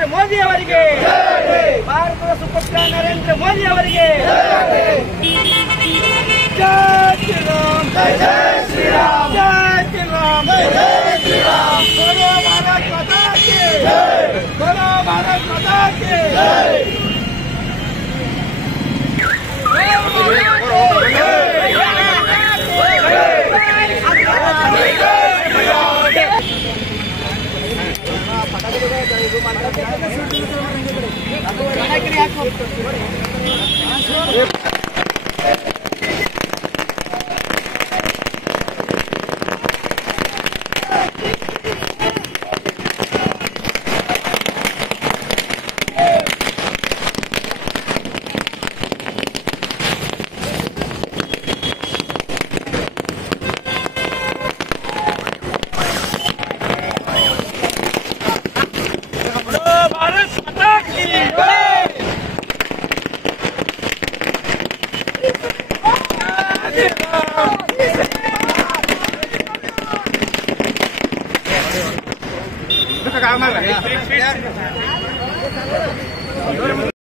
ನರೇಂದ್ರ ಮೋದಿ ಅವರಿಗೆ, ಭಾರತದ ಸುಪುತ್ರ ನರೇಂದ್ರ ಮೋದಿ ಅವರಿಗೆ ಜೈ ಶ್ರೀರಾಮ್, ಜೈ ಶ್ರೀರಾಮ್, ಜೈ ಶ್ರೀರಾಮ್, ಜೈ ಶ್ರೀರಾಮ್. बोलो भारत माता की जय, बोलो भारत माता की जय. Itu kagak aman lah.